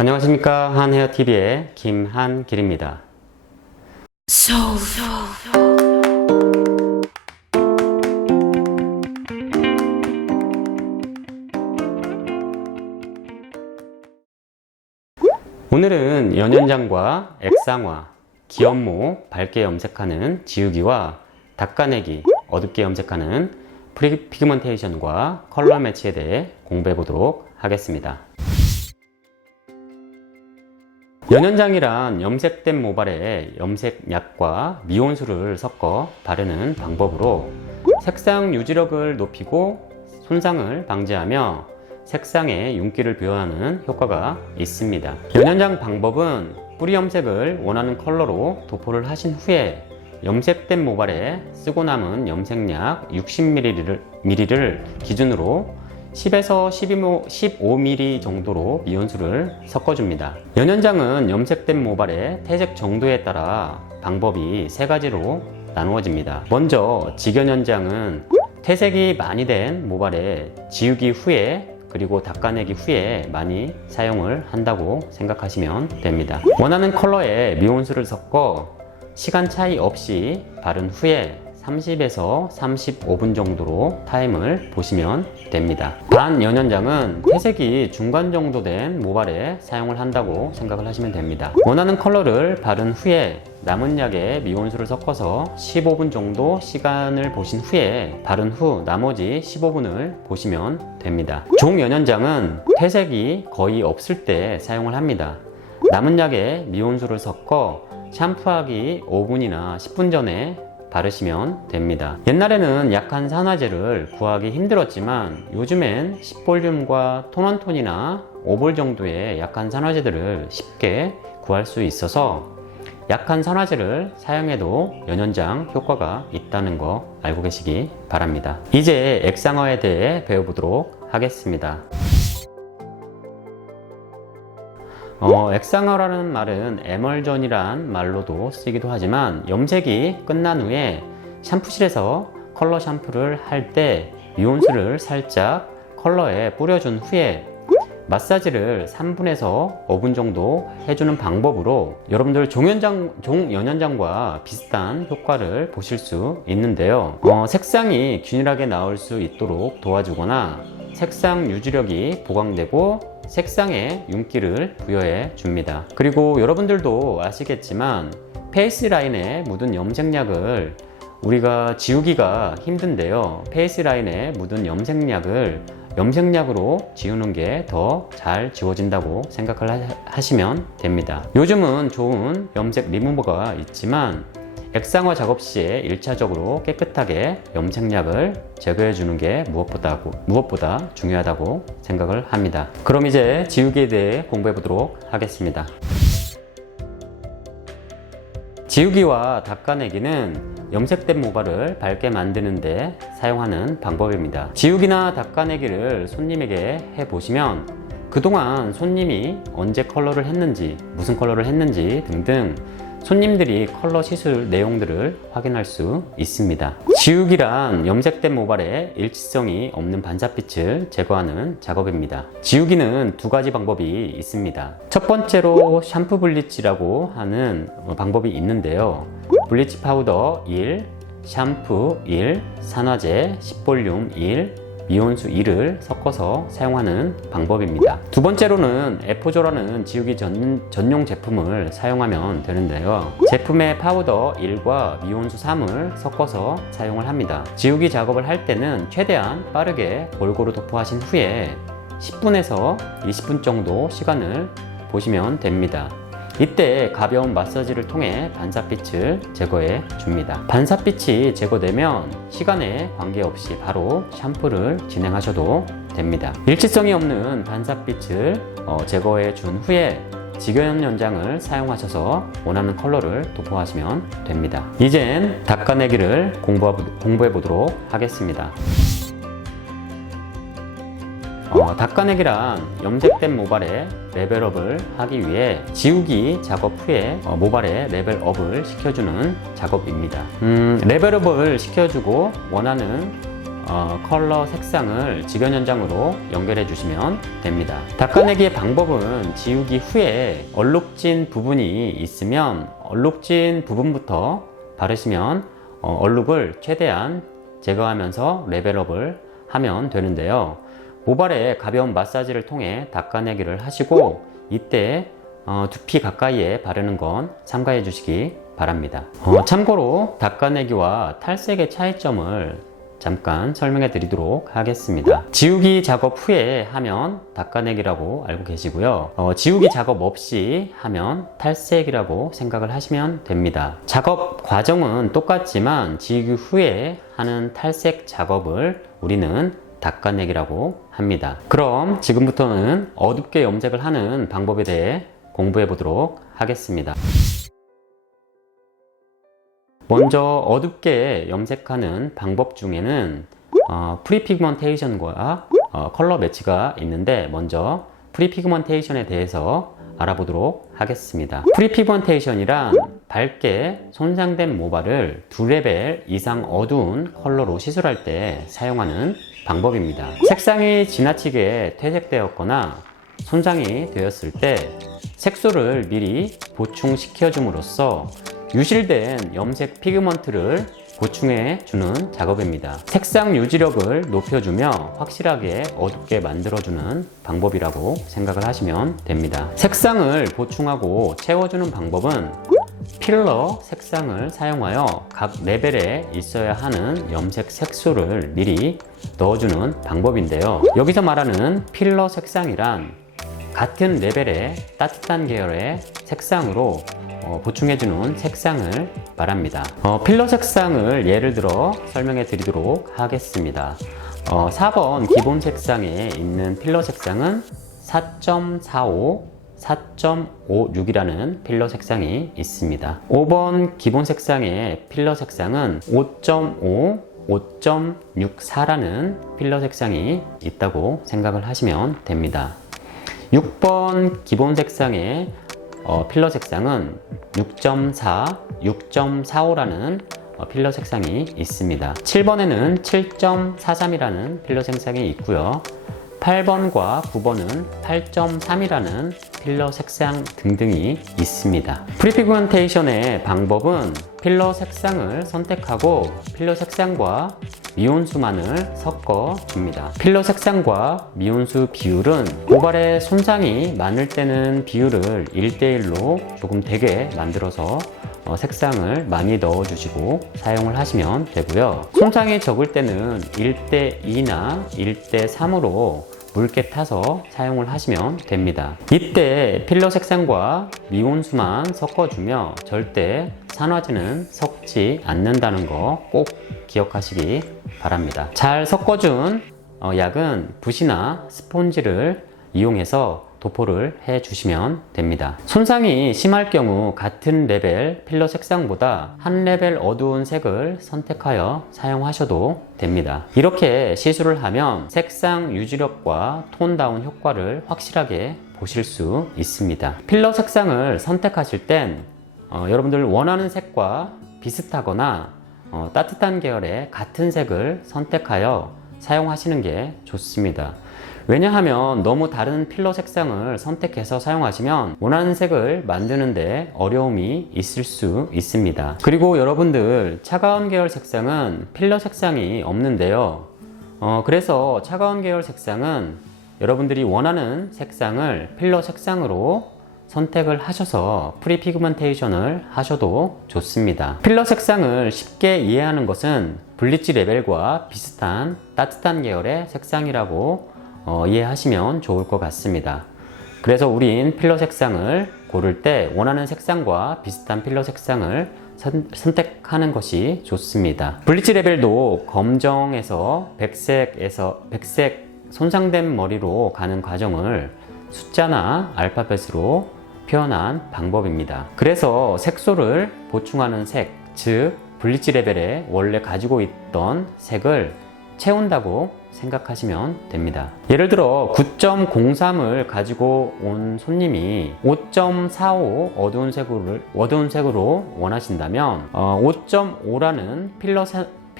안녕하십니까, 한헤어TV의 김한길입니다. 오늘은 연연장과 액상화, 기연모 밝게 염색하는 지우기와 닦아내기 어둡게 염색하는 프리피그먼테이션과 컬러 매치에 대해 공부해 보도록 하겠습니다. 연연장이란 염색된 모발에 염색약과 미온수를 섞어 바르는 방법으로 색상 유지력을 높이고 손상을 방지하며 색상에 윤기를 부여하는 효과가 있습니다. 연연장 방법은 뿌리 염색을 원하는 컬러로 도포를 하신 후에 염색된 모발에 쓰고 남은 염색약 60ml를 기준으로 10에서 15ml 정도로 미온수를 섞어줍니다. 연연장은 염색된 모발의 태색 정도에 따라 방법이 세 가지로 나누어집니다. 먼저 직연연장은 태색이 많이 된 모발에 지우기 후에 그리고 닦아내기 후에 많이 사용을 한다고 생각하시면 됩니다. 원하는 컬러에 미온수를 섞어 시간 차이 없이 바른 후에 30에서 35분 정도로 타임을 보시면 됩니다. 반연연장은 태색이 중간 정도 된 모발에 사용을 한다고 생각을 하시면 됩니다. 원하는 컬러를 바른 후에 남은 약에 미온수를 섞어서 15분 정도 시간을 보신 후에 바른 후 나머지 15분을 보시면 됩니다. 종연연장은 태색이 거의 없을 때 사용을 합니다. 남은 약에 미온수를 섞어 샴푸하기 5분이나 10분 전에 바르시면 됩니다. 옛날에는 약한 산화제를 구하기 힘들었지만 요즘엔 10볼륨과 톤온톤이나 5볼 정도의 약한 산화제들을 쉽게 구할 수 있어서 약한 산화제를 사용해도 연연장 효과가 있다는 거 알고 계시기 바랍니다. 이제 액상화에 대해 배워보도록 하겠습니다. 액상화라는 말은 에멀전이란 말로도 쓰기도 하지만 염색이 끝난 후에 샴푸실에서 컬러 샴푸를 할 때 미온수를 살짝 컬러에 뿌려준 후에 마사지를 3분에서 5분 정도 해주는 방법으로 여러분들 종연연장과 비슷한 효과를 보실 수 있는데요. 색상이 균일하게 나올 수 있도록 도와주거나 색상 유지력이 보강되고 색상에 윤기를 부여해 줍니다. 그리고 여러분들도 아시겠지만 페이스 라인에 묻은 염색약을 우리가 지우기가 힘든데요. 페이스 라인에 묻은 염색약으로 지우는 게 더 잘 지워진다고 생각을 하시면 됩니다. 요즘은 좋은 염색 리무버가 있지만 액상화 작업 시에 1차적으로 깨끗하게 염색약을 제거해 주는 게 무엇보다 중요하다고 생각을 합니다. 그럼 이제 지우기에 대해 공부해 보도록 하겠습니다. 지우기와 닦아내기는 염색된 모발을 밝게 만드는 데 사용하는 방법입니다. 지우기나 닦아내기를 손님에게 해보시면 그동안 손님이 언제 컬러를 했는지, 무슨 컬러를 했는지 등등 손님들이 컬러 시술 내용들을 확인할 수 있습니다. 지우기란 염색된 모발에 일치성이 없는 반사빛을 제거하는 작업입니다. 지우기는 두 가지 방법이 있습니다. 첫 번째로 샴푸 블리치라고 하는 방법이 있는데요. 블리치 파우더 1, 샴푸 1, 산화제 10볼륨 1, 미온수 2를 섞어서 사용하는 방법입니다. 두 번째로는 에포조라는 지우기 전용 제품을 사용하면 되는데요. 제품에 파우더 1과 미온수 3을 섞어서 사용을 합니다. 지우기 작업을 할 때는 최대한 빠르게 골고루 도포하신 후에 10분에서 20분 정도 시간을 보시면 됩니다. 이때 가벼운 마사지를 통해 반사빛을 제거해 줍니다. 반사빛이 제거되면 시간에 관계없이 바로 샴푸를 진행하셔도 됩니다. 일치성이 없는 반사빛을 제거해 준 후에 직연연장을 사용하셔서 원하는 컬러를 도포하시면 됩니다. 이젠 닦아내기를 공부해 보도록 하겠습니다. 닦아내기란 염색된 모발에 레벨업을 하기 위해 지우기 작업 후에 모발에 레벨업을 시켜주는 작업입니다. 레벨업을 시켜주고 원하는 컬러 색상을 직연 연장으로 연결해 주시면 됩니다. 닦아내기의 방법은 지우기 후에 얼룩진 부분이 있으면 얼룩진 부분부터 바르시면 얼룩을 최대한 제거하면서 레벨업을 하면 되는데요. 모발에 가벼운 마사지를 통해 닦아내기를 하시고 이때 두피 가까이에 바르는 건 삼가해 주시기 바랍니다. 참고로 닦아내기와 탈색의 차이점을 잠깐 설명해 드리도록 하겠습니다. 지우기 작업 후에 하면 닦아내기라고 알고 계시고요. 지우기 작업 없이 하면 탈색이라고 생각을 하시면 됩니다. 작업 과정은 똑같지만 지우기 후에 하는 탈색 작업을 우리는 닦아내기라고 합니다. 그럼 지금부터는 어둡게 염색을 하는 방법에 대해 공부해 보도록 하겠습니다. 먼저 어둡게 염색하는 방법 중에는 프리피그먼테이션과 컬러 매치가 있는데 먼저 프리피그먼테이션에 대해서 알아보도록 하겠습니다. 프리피그먼테이션이란 밝게 손상된 모발을 2레벨 이상 어두운 컬러로 시술할 때 사용하는 방법입니다. 색상이 지나치게 퇴색되었거나 손상이 되었을 때 색소를 미리 보충시켜 줌으로써 유실된 염색 피그먼트를 보충해 주는 작업입니다. 색상 유지력을 높여주며 확실하게 어둡게 만들어주는 방법이라고 생각을 하시면 됩니다. 색상을 보충하고 채워주는 방법은 필러 색상을 사용하여 각 레벨에 있어야 하는 염색 색소를 미리 넣어주는 방법인데요. 여기서 말하는 필러 색상이란 같은 레벨의 따뜻한 계열의 색상으로 보충해주는 색상을 말합니다. 필러 색상을 예를 들어 설명해 드리도록 하겠습니다. 4번 기본 색상에 있는 필러 색상은 4.45, 4.56이라는 필러 색상이 있습니다. 5번 기본 색상의 필러 색상은 5.5, 5.64라는 필러 색상이 있다고 생각을 하시면 됩니다. 6번 기본 색상의 필러 색상은 6.4, 6.45라는 필러 색상이 있습니다. 7번에는 7.43이라는 필러 색상이 있고요. 8번과 9번은 8.3이라는 필러 색상 등등이 있습니다. 프리피그먼테이션의 방법은 필러 색상을 선택하고 필러 색상과 미온수만을 섞어 줍니다. 필러 색상과 미온수 비율은 모발에 손상이 많을 때는 비율을 1대1로 조금 되게 만들어서 색상을 많이 넣어주시고 사용을 하시면 되고요. 손상이 적을 때는 1대2나 1대3으로 묽게 타서 사용을 하시면 됩니다. 이때 필러 색상과 미온수만 섞어주며 절대 산화제는 섞지 않는다는 거 꼭 기억하시기 바랍니다. 잘 섞어준 약은 붓이나 스폰지를 이용해서 도포를 해 주시면 됩니다. 손상이 심할 경우 같은 레벨 필러 색상보다 한 레벨 어두운 색을 선택하여 사용하셔도 됩니다. 이렇게 시술을 하면 색상 유지력과 톤 다운 효과를 확실하게 보실 수 있습니다. 필러 색상을 선택하실 땐 여러분들 원하는 색과 비슷하거나 따뜻한 계열의 같은 색을 선택하여 사용하시는 게 좋습니다. 왜냐하면 너무 다른 필러 색상을 선택해서 사용하시면 원하는 색을 만드는데 어려움이 있을 수 있습니다. 그리고 여러분들 차가운 계열 색상은 필러 색상이 없는데요. 그래서 차가운 계열 색상은 여러분들이 원하는 색상을 필러 색상으로 선택을 하셔서 프리피그먼테이션을 하셔도 좋습니다. 필러 색상을 쉽게 이해하는 것은 블리치 레벨과 비슷한 따뜻한 계열의 색상이라고 이해하시면 좋을 것 같습니다. 그래서 우린 필러 색상을 고를 때 원하는 색상과 비슷한 필러 색상을 선택하는 것이 좋습니다. 블리치 레벨도 검정에서 백색 손상된 머리로 가는 과정을 숫자나 알파벳으로 표현한 방법입니다. 그래서 색소를 보충하는 색, 즉 블리치 레벨에 원래 가지고 있던 색을 채운다고 생각하시면 됩니다. 예를 들어 9.03을 가지고 온 손님이 5.45 어두운 색으로 원하신다면 5.5라는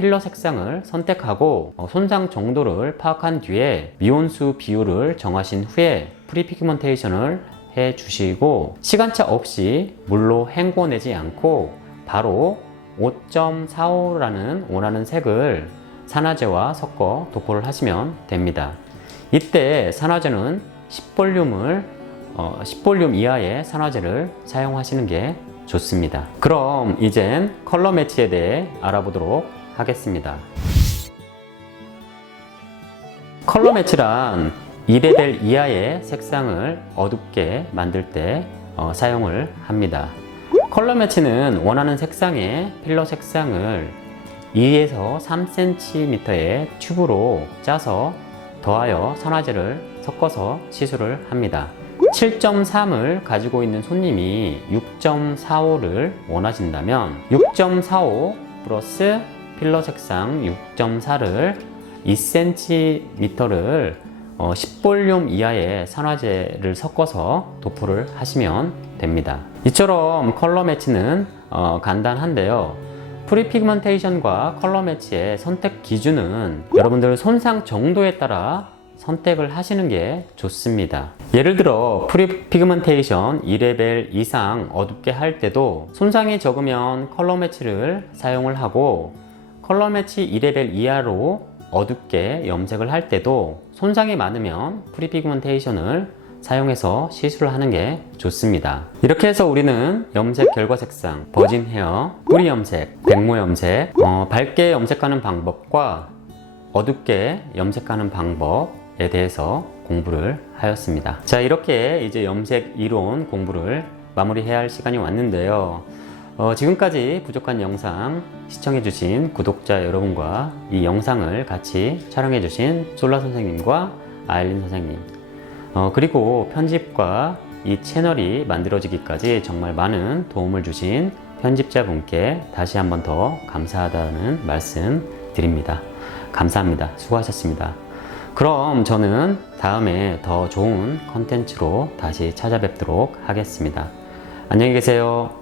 필러 색상을 선택하고 손상 정도를 파악한 뒤에 미온수 비율을 정하신 후에 프리피그먼테이션을 해 주시고 시간차 없이 물로 헹궈내지 않고 바로 5.45라는 원하는 색을 산화제와 섞어 도포를 하시면 됩니다. 이때 산화제는 10볼륨 이하의 산화제를 사용하시는 게 좋습니다. 그럼 이젠 컬러 매치에 대해 알아보도록 하겠습니다. 컬러 매치란 2레벨 이하의 색상을 어둡게 만들 때 사용을 합니다. 컬러 매치는 원하는 색상의 필러 색상을 2에서 3cm의 튜브로 짜서 더하여 산화제를 섞어서 시술을 합니다. 7.3을 가지고 있는 손님이 6.45를 원하신다면 6.45 플러스 필러 색상 6.4를 2cm를 10볼륨 이하의 산화제를 섞어서 도포를 하시면 됩니다. 이처럼 컬러 매치는 간단한데요. 프리피그먼테이션과 컬러 매치의 선택 기준은 여러분들 손상 정도에 따라 선택을 하시는 게 좋습니다. 예를 들어 프리피그먼테이션 2레벨 이상 어둡게 할 때도 손상이 적으면 컬러 매치를 사용을 하고 컬러 매치 2레벨 이하로 어둡게 염색을 할 때도 손상이 많으면 프리피그먼테이션을 사용해서 시술을 하는 게 좋습니다. 이렇게 해서 우리는 염색 결과 색상, 버진 헤어, 뿌리 염색, 백모 염색, 밝게 염색하는 방법과 어둡게 염색하는 방법에 대해서 공부를 하였습니다. 자, 이렇게 이제 염색 이론 공부를 마무리해야 할 시간이 왔는데요. 지금까지 부족한 영상 시청해주신 구독자 여러분과 이 영상을 같이 촬영해주신 솔라 선생님과 아일린 선생님, 그리고 편집과 이 채널이 만들어지기까지 정말 많은 도움을 주신 편집자분께 다시 한번 더 감사하다는 말씀 드립니다. 감사합니다. 수고하셨습니다. 그럼 저는 다음에 더 좋은 컨텐츠로 다시 찾아뵙도록 하겠습니다. 안녕히 계세요.